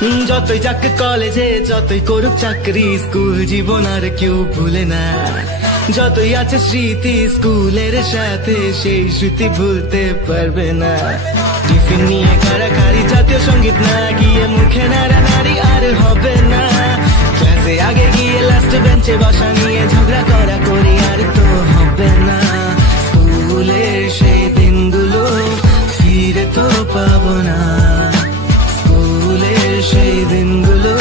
যতই যাক কলেজে, যতই করুক চাকরি, স্কুল জীবন আর কেউ ভুলে না। যতই আছে স্মৃতি স্কুলের সাথে, সেই স্মৃতি ভুলতে পারবে না। টিফিন নিয়ে কাড়াকাড়ি, জাতীয় সঙ্গীত না গিয়ে মুখে নাড়ানাড়ি আর হবে না। ক্লাসে আগে গিয়ে লাস্ট বেঞ্চে বসা নিয়ে ঝগড়া করা করি আর তো হবে না। স্কুলের সেই দিনগুলো ফিরে তো পাবো না। স্কুলের সেই দিনগুলো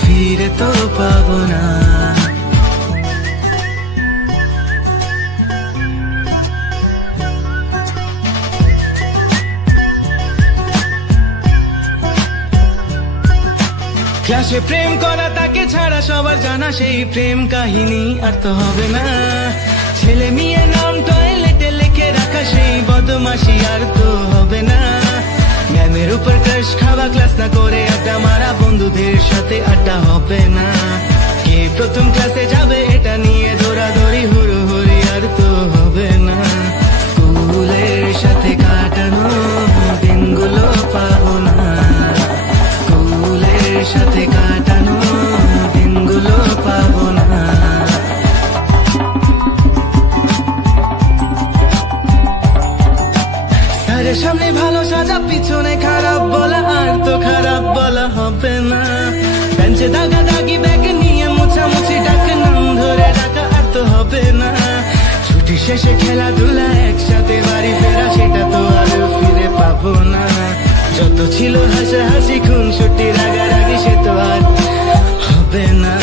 ফিরে তো পাবো না। ক্লাসে প্রেম করা তাকে ছাড়া সবার জানা সেই প্রেম কাহিনী আর তো হবে না। ছেলে মেয়ে নাম টয়লেটে লিখে রাখা সেই বদমাশি আর তো হবে না। ম্যামের উপর ক্রাশ খাওয়া, ক্লাস না করে আড্ডা মারা, বন্ধুদের সাথে আড্ডা হবে না। কে প্রথম ক্লাসে যাবে এটা নিয়ে দৌড়াদৌড়ি হুড়োহুড়ি আর তো হবে না। স্কুলের সাথে কাটানো দিনগুলো পাবো না। স্কুলের সাথে কাটানো দিনগুলো পাবো না। স্যারের সামনে ভালো সাজা, পিছনে খারাপ বলা আর তো খারাপ বলা হবে না। বেঞ্চে দাগা দাগি, ব্যাগ নিয়ে মোছামুছি, ডাকে নাম ধরে ডাকা আর তো হবে না। ছুটি শেষে খেলাধুলা, একসাথে বাড়ি ফেরা, সেটা তো আর ফিরে পাবো না। যত ছিল হাসাহাসি, খুনসুটি রাগারাগি, সে তো আর হবে না।